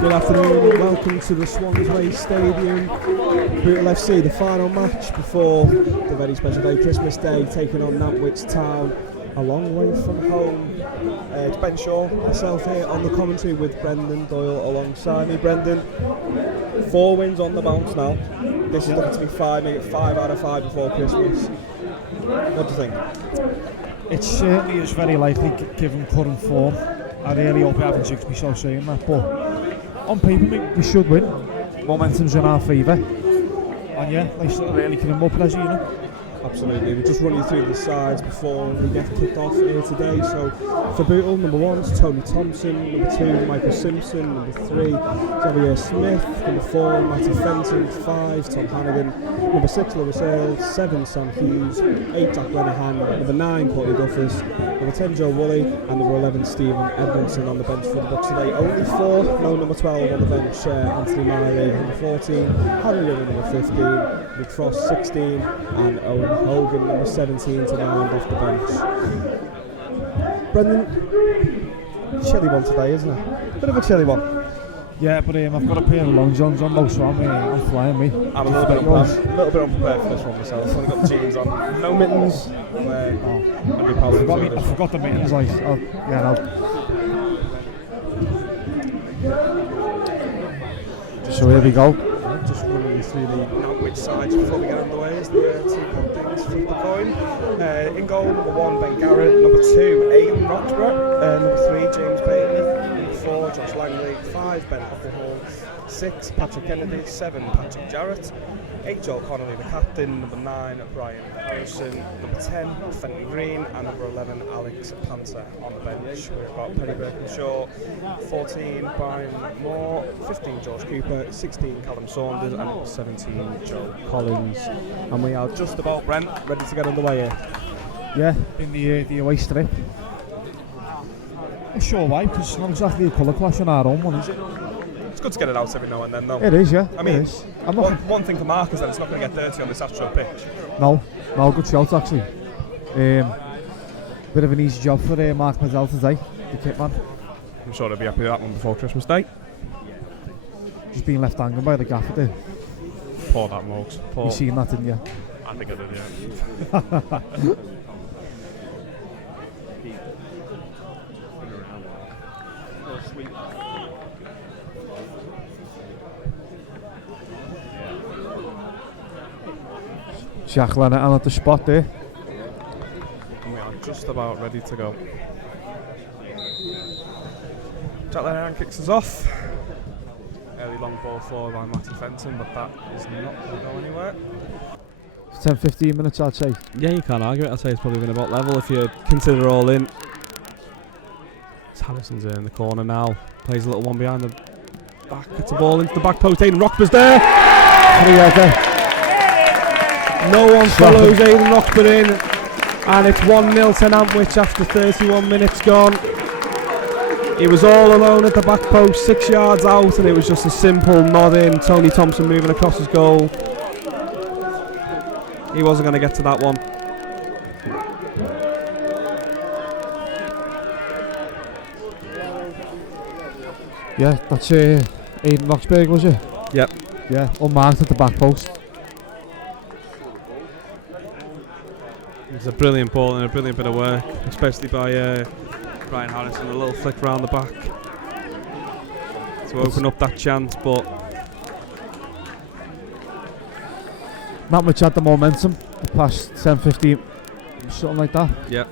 Good afternoon and welcome to the Swansway Stadium. Bootle FC, the final match before the very special day, Christmas Day, taking on Nantwich Town, a long way from home. It's Ben Shaw, myself here on the commentary with Brendan Doyle alongside me. Brendan, 4 wins on the bounce now. This is looking to be 5, make it 5 out of 5 before Christmas. What do you think? It certainly is very likely given current form. I really hope we haven't jinxed myself saying that, but on paper we should win. Momentum's in our favour. And yeah, nice little early clean up, as you know. Absolutely, we'll just run you through the sides before we get kicked off here today. So for Bootle, number 1 is Tony Thompson, number 2 Michael Simpson, number 3 Xavier Smith, number 4 Matty Fenton, 5 Tom Hannigan, number 6 Lewis Earle, 7 Sam Hughes, 8 Jack Lenahan, number 9 Courtney Duffers, number 10 Joe Woolley, and number 11 Stephen Edmondson on the bench for the Bucks today. Only 4, no number 12 on the bench, Anthony Miley, number 14, Harry River, number 15, Luke Frost, 16, and Owen Hogan, number 17, to round off the bench. Brendan, chilly one today, isn't it? Bit of a chilly one. Yeah, but I've got a pair of long johns on though, so I'm flying me. I'm a little bit unprepared for this one myself. I've only got the jeans on, no mittens. I forgot the mittens. So here we go. Just running you through the Nantwich sides before we get underway as the two captains flip the coin. In goal, number 1 Ben Garrett, number 2 Aidan Roxburgh, number 3 James Bailey, number 4 Josh Langley, 5 Ben Hopperhall, 6 Patrick Kennedy, 7 Patrick Jarrett, 8 Joel Connolly the captain, number 9 Brian Harrison, number 10 Fenton Green, and number 11 Alex Panther on the bench. We've got Penny Birkinshaw, 14 Brian Moore, 15 George Cooper, 16 Callum Saunders, and number 17 Joe Collins. And we are just about, Brent, ready to get underway here. Yeah, in the away strip. I'm sure why, because it's not exactly a colour clash on our own one, is it? It's good to get it out every now and then, though. It is, yeah. I mean, one thing for Mark is that it's not going to get dirty on this Astro pitch. No, good shout actually. Bit of an easy job for Mark Mazzell today, the kit man. I'm sure he'll be happy with that one before Christmas Day. Just being left hanging by the gaffer there. Poor that Mugs. You seen that, didn't you? I think I did, yeah. Jack Lenahan at the spot there. And we are just about ready to go. Jack Lenahan kicks us off. Early long ball forward by Matty Fenton, but that is not going to go anywhere. 10-15 minutes, I'd say. Yeah, you can't argue it. I'd say it's probably been about level if you consider all in. Harrison's in the corner now. Plays a little one behind the back. Gets the ball into the back post. Aidan Roxburgh's there. No one follows Aidan Roxburgh in, and it's 1-0 to Nantwich after 31 minutes gone. He was all alone at the back post, 6 yards out, and it was just a simple nod in. Tony Thompson moving across his goal. He wasn't going to get to that one. Yeah, that's Aidan Roxburgh, was it? Yep. Yeah, unmarked at the back post. It's a brilliant ball and a brilliant bit of work, especially by Brian Harrison. A little flick round the back to open up that chance, but Nantwich had the momentum the past 10-15, something like that. Yeah.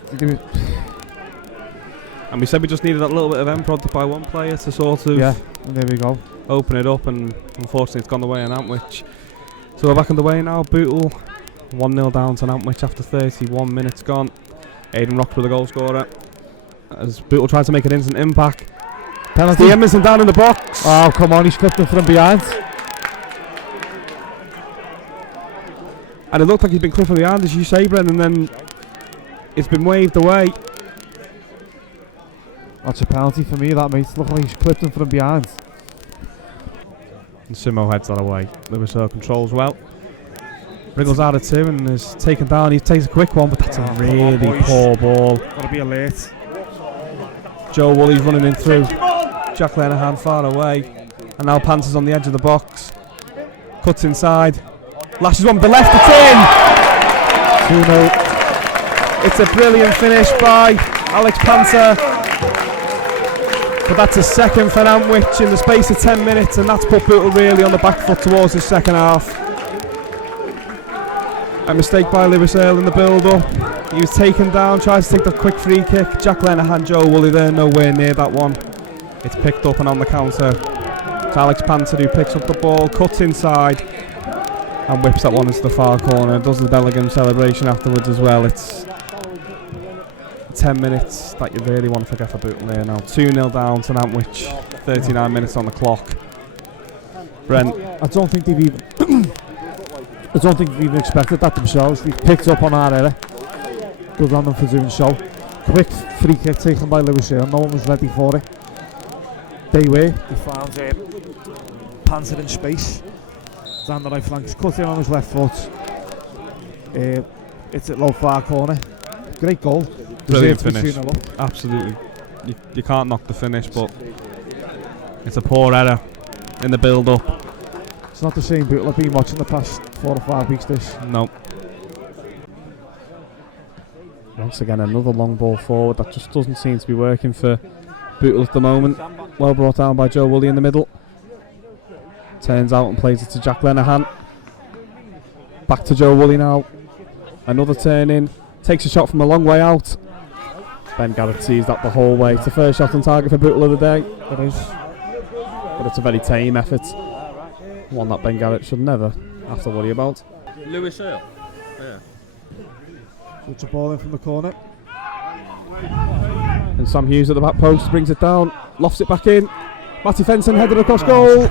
And we said we just needed that little bit of prod by one player to sort of and there we go. Open it up, and unfortunately it's gone the way of Nantwich. So we're back on the way now. Bootle 1-0 down to Nantwich after 31 minutes gone. Aidan Roxburgh the goal scorer, as Bootle tried to make an instant impact. Penalty. Steve Emerson down in the box. Oh, come on, he's clipped him from behind. And it looked like he'd been clipped from behind, as you say, Brendan, and then it's been waved away. That's a penalty for me, that, mate. Looked like he's clipped him from behind. And Simo heads that away. Lewis Earle controls well. Wriggles out of 2 and is taken down. He takes a quick one, but that's a really poor ball. Gotta be alert. Joe Woolley's running in through. Jack Lenahan far away. And now Panthers on the edge of the box. Cuts inside. Lashes one with the left, it's in! 2-0. It's a brilliant finish by Alex Panther. But that's a second for Nantwich in the space of 10 minutes, and that's put Bootle really on the back foot towards the second half. A mistake by Lewis Earle in the build-up. He was taken down, tries to take the quick free kick. Jack Lenihan, Joe Woolley there, nowhere near that one. It's picked up and on the counter. It's Alex Panther who picks up the ball, cuts inside, and whips that one into the far corner. Does the Bellingham celebration afterwards as well. It's 10 minutes that you really want to forget for Bootle there now. 2-0 down to Nantwich, 39 minutes on the clock. Brent. I don't think they've even I don't think they've even expected that themselves. They've picked up on our error. Good on them for doing so. Quick free kick taken by Lewis Earle. No one was ready for it. They were. They found Panther in space. Down the right flank. He's cut in on his left foot. It's at low far corner. Great goal. Brilliant finish. Absolutely. You can't knock the finish, but it's a poor error in the build-up. It's not the same Bootle I've been watching the past 4 or 5 weeks this. No. Once again, another long ball forward that just doesn't seem to be working for Bootle at the moment. Well brought down by Joe Woolley in the middle. Turns out and plays it to Jack Lenihan. Back to Joe Woolley now. Another turn in. Takes a shot from a long way out. Ben Garrett sees that the whole way. It's the first shot on target for Bootle of the day. It is. But it's a very tame effort. One that Ben Garrett should never have to worry about. Lewis Earle. Yeah. Puts a ball in from the corner. And Sam Hughes at the back post brings it down, lofts it back in. Matty Fenton headed across goal.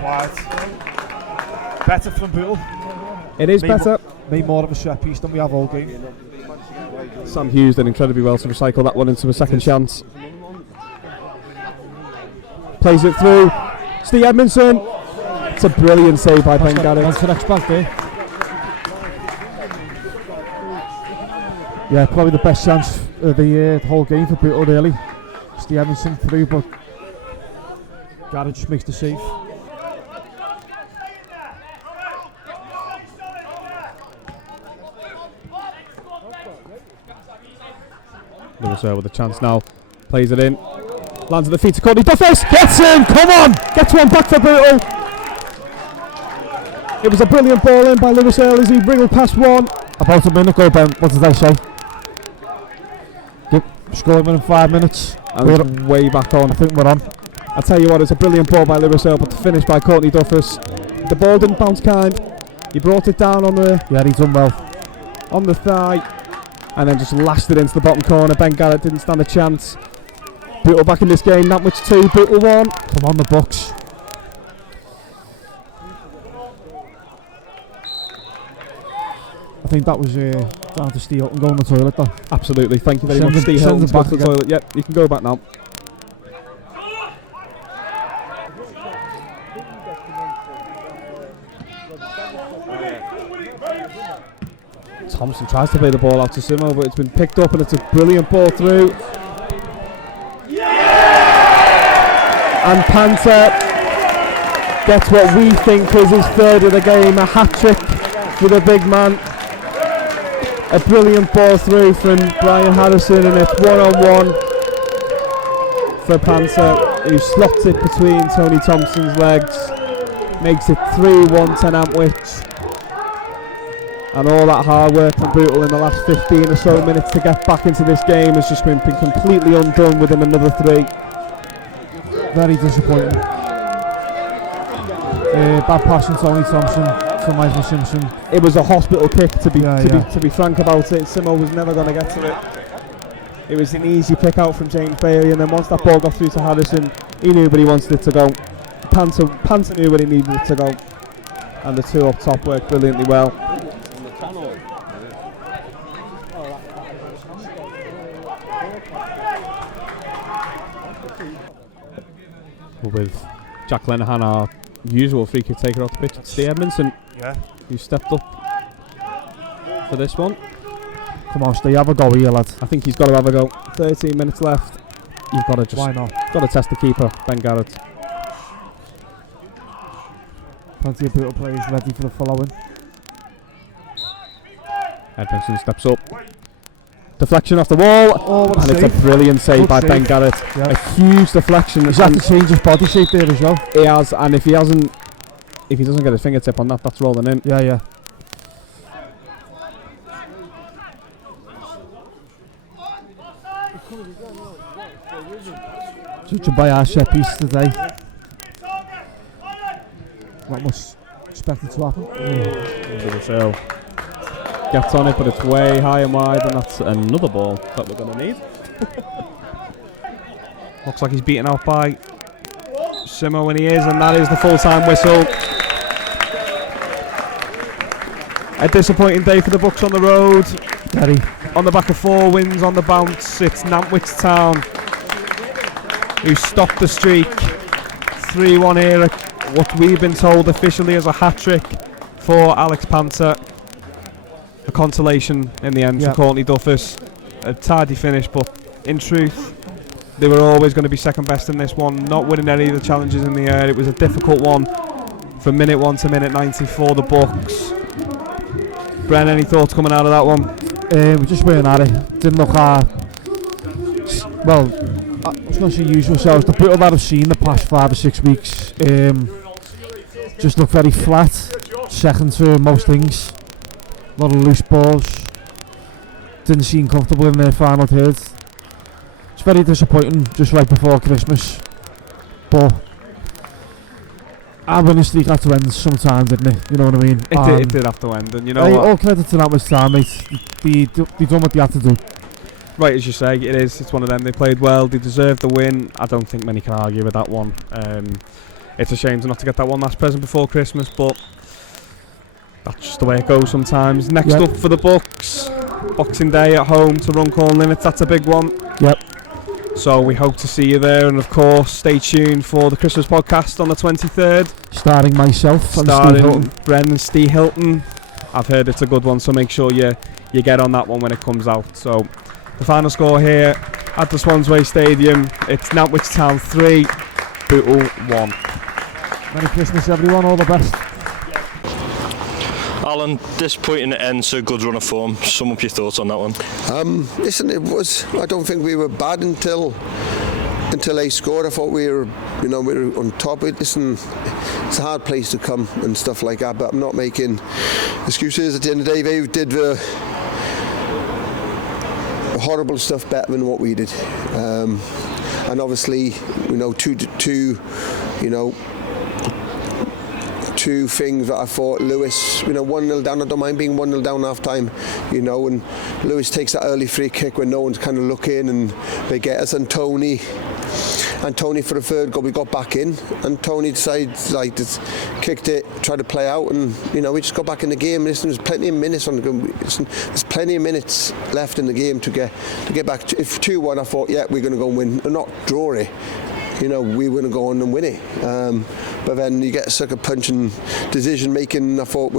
Better from Bootle. It is better. Made more of a set piece than we have all game. Sam Hughes did incredibly well to recycle that one into a second chance. Plays it through. Steve Edmondson. It's a brilliant save by Ben Garrett. That's the next back there. Yeah, probably the best chance of the whole game for Bootle really. Steve Edmondson through, but Garrett just makes the save. Lewis Earle with a chance now. Plays it in. Lands at the feet of Courtney Duffus. Gets him! Come on! Gets one back for Bootle. It was a brilliant ball in by Lewis Earle as he wriggled past one. About a minute ago, Ben. What did I say? Scoring within 5 minutes. And we're way back on. I think we're on. I tell you what, it's a brilliant ball by Lewis Earle, but the finish by Courtney Duffus. The ball didn't bounce kind. He brought it down on the he's done well. On the thigh, and then just lashed it into the bottom corner. Ben Garrett didn't stand a chance. Bootle back in this game. Nantwich 2, Bootle 1. Come on, the Bucks. I think that was down to Steve Hilton going to the toilet though. Absolutely, thank you very much, Steve Hilton. Back to the toilet. Yep, you can go back now. Thompson tries to play the ball out to Simo, but it's been picked up and it's a brilliant ball through. And Panther gets what we think is his third of the game, a hat-trick for the big man. A brilliant ball through from Brian Harrison, and it's 1-on-1 for Panther, who slots it between Tony Thompson's legs, makes it 3-1 to Nantwich. And all that hard work from Bootle in the last 15 or so minutes to get back into this game has just been completely undone within another 3. Very disappointing. Bad pass from Tony Thompson to Michael Simpson. It was a hospital kick to be frank about it. Simo was never going to get to it. It was an easy pick out from James Bailey, and then once that ball got through to Harrison, he knew where he wanted it to go. Panther knew where he needed it to go, and the two up top worked brilliantly well. With Jack Lenihan, our usual free kick taker off the pitch, Steve Edmondson, who stepped up for this one. Come on, Steve, have a go here, lad. I think he's got to have a go. 13 minutes left. You've got to just why not? Got to test the keeper, Ben Garrett. Plenty of Bootle players ready for the following. Edmondson steps up. Deflection off the wall. Oh, what a and save. it's a brilliant save Good by save. Ben Garrett. Yeah. A huge deflection. He's had to change his body shape there as well. He has, and if he doesn't get his fingertip on that, that's rolling in. Yeah. Judging by our set piece today, not much expected to happen. So gets on it, but it's way high and wide, and that's another ball that we're going to need. Looks like he's beaten out by Simo when he is, and that is the full-time whistle. A disappointing day for the Bucks on the road. Very. On the back of 4 wins on the bounce, it's Nantwich Town who stopped the streak. 3-1 here, what we've been told officially as a hat-trick for Alex Panther. A consolation in the end for Courtney Duffus. A tidy finish, but in truth, they were always going to be second best in this one, not winning any of the challenges in the air. It was a difficult one from minute 1 to minute 90 for the Bucks. Bren, any thoughts coming out of that one? We just weren't at it. Didn't look well, I was going to say usual selves. The Bootle that I've seen the past 5 or 6 weeks just looked very flat. Second to most things. A lot of loose balls. Didn't seem comfortable in their final third. It's very disappointing just right before Christmas. But our winning streak had to end sometime, didn't it? You know what I mean? It did have to end, and you know what? All credit to Nantwich Town, mate. They done what they had to do. Right, as you say, it's one of them. They played well, they deserved the win. I don't think many can argue with that one. It's a shame not to get that one last present before Christmas, but that's just the way it goes sometimes. Next up for the Bucks, Boxing Day at home to Runcorn Linnets. That's a big one. Yep. So we hope to see you there, and of course stay tuned for the Christmas podcast on the 23rd. Starring myself and Starring Steve Hilton. Bratin and Steve Hilton. I've heard it's a good one, so make sure you get on that one when it comes out. So the final score here at the Swansway Stadium, it's Nantwich Town 3, Bootle 1. Merry Christmas everyone, all the best. Alan, disappointing end to a good run of form. Sum up your thoughts on that one. Listen, I don't think we were bad until they scored. I thought we were on top. Listen, it's a hard place to come and stuff like that, but I'm not making excuses. At the end of the day, they did the horrible stuff better than what we did. And obviously, two things that I thought Lewis, 1-0 down, I don't mind being 1-0 down half time, and Lewis takes that early free kick when no one's kind of looking, and they get us, and Tony for the third goal, we got back in, and Tony decides just kicked it, tried to play out, and we just got back in the game. Listen, there's plenty of minutes on the game. There's plenty of minutes left in the game to get back. If 2-1, I thought, we're going to go and win, and not draw it. We were going to go on and win it. But then you get a sucker punch, and decision making I thought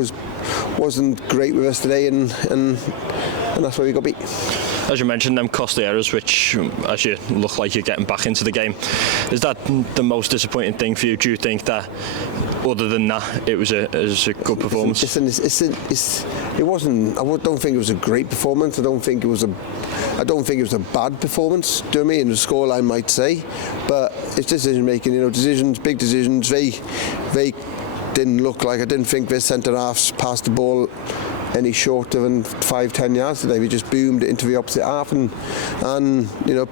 wasn't great with us today, and that's why we got beat. As you mentioned, them costly errors, which as you look like you're getting back into the game, is that the most disappointing thing for you? Do you think that other than that it was a good performance? It wasn't. I don't think it was a great performance. I don't think it was a bad performance. Do you know what I mean? The scoreline might say, but it's decision making. Decisions, big decisions. They didn't look like. I didn't think their centre halves passed the ball any shorter than 5-10 yards today. We just boomed it into the opposite half and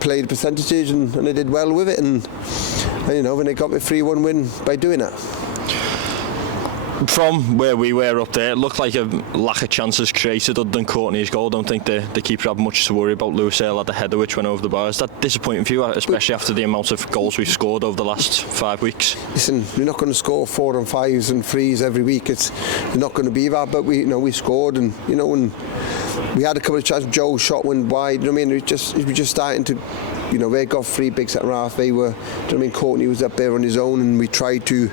played percentages and they did well with it, and when they got the 3-1 win by doing that. From where we were up there, it looked like a lack of chances created other than Courtney's goal. I don't think the keeper had much to worry about. Lewis Earle had the header which went over the bar. Is that disappointing for you, especially after the amount of goals we've scored over the last 5 weeks? Listen, we're not going to score 4 and 5s and 3s every week. It's not going to be that, but we scored, and when we had a couple of chances. Joe shot went wide. We're just starting to. They got 3 big centre half. They were. Courtney was up there on his own, and we tried to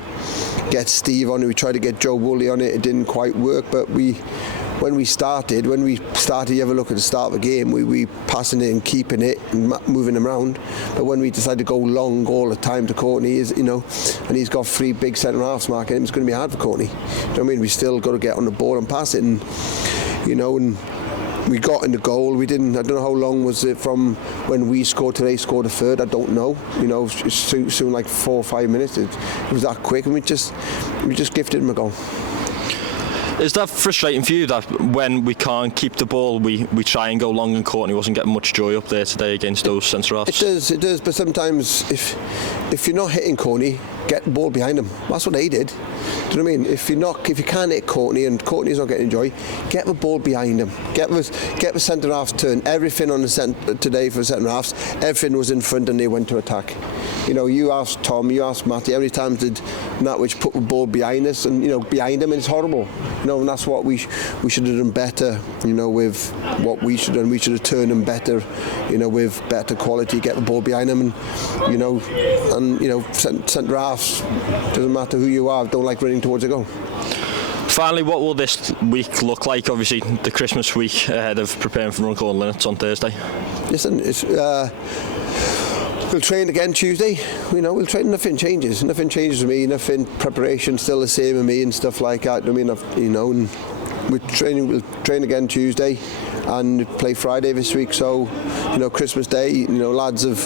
get Steve on it. We tried to get Joe Woolley on it. It didn't quite work, but we when we started, you ever look at the start of a game, we passing it and keeping it and moving them around. But when we decided to go long all the time to Courtney, and he's got 3 big centre halves marking him, it's going to be hard for Courtney. You know what I mean? We still got to get on the ball and pass it, and we got in the goal. We didn't. I don't know how long was it from when we scored to they scored a third. I don't know. It's soon like 4 or 5 minutes. It was that quick, and we just gifted him a goal. Is that frustrating for you that when we can't keep the ball, we try and go long, and Courtney wasn't getting much joy up there today against those centre halves? It does. But sometimes if you're not hitting Courtney, get the ball behind him. That's what they did. Do you know what I mean? If you can't hit Courtney and Courtney's not getting joy, get the ball behind him. Get the centre halves turn. Everything on the centre today for centre halves, everything was in front and they went to attack. You asked Tom, you asked Matty, every time did Nantwich put the ball behind us and behind him, and it's horrible. And that's what we should have done better. With what we should have done, we should have turned them better. With better quality, get the ball behind them, and centre halves, doesn't matter who you are, don't like running towards a goal. Finally, what will this week look like? Obviously, the Christmas week ahead of preparing for Runcorn Linnets on Thursday. Listen, we'll train again Tuesday. We'll train. Nothing changes. Nothing changes with me. Nothing. Preparation still the same with me and stuff like that. And we'll train again Tuesday and play Friday this week. So, Christmas Day, lads have,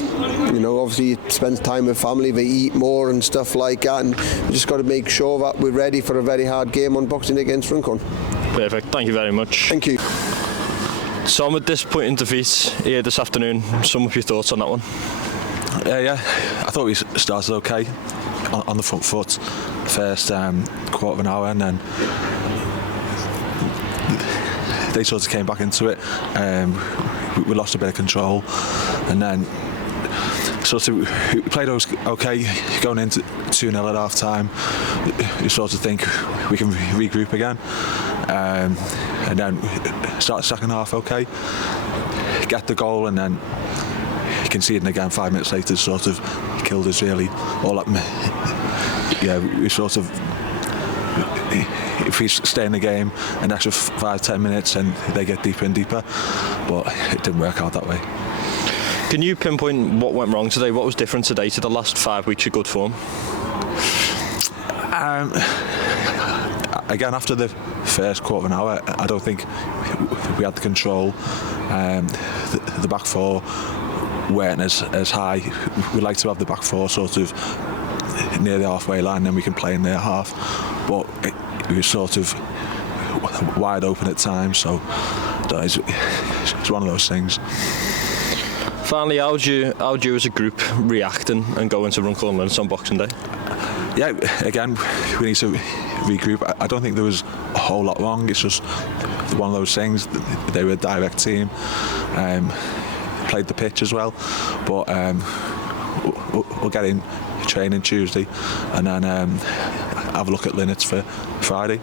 obviously spend time with family. They eat more and stuff like that. And we just got to make sure that we're ready for a very hard game on Boxing Day against Runcorn. Perfect. Thank you very much. Thank you. Some a disappointing defeat here this afternoon. Some of your thoughts on that one? Yeah, I thought we started okay on the front foot first quarter of an hour, and then they sort of came back into it. We lost a bit of control, and then sort of we played okay going into 2-0 at half time. You sort of think we can regroup again, and then start the second half okay, get the goal, and then conceding again 5 minutes later sort of killed us really. All that, we sort of, if we stay in the game an extra 5-10 minutes and they get deeper and deeper, but it didn't work out that way. Can you pinpoint what went wrong today? What was different today to the last 5 weeks of good form? Again, after the first quarter of an hour, I don't think we had the control. The back four weren't as high. We'd like to have the back four sort of near the halfway line, then we can play in their half. But it was sort of wide open at times, so it's one of those things. Finally, how do you as a group react and go into Runcorn Linnets on Boxing Day? Yeah, again, we need to regroup. I don't think there was a whole lot wrong. It's just one of those things. They were a direct team. Played the pitch as well, but we'll get in training Tuesday and then have a look at Linnets for Friday.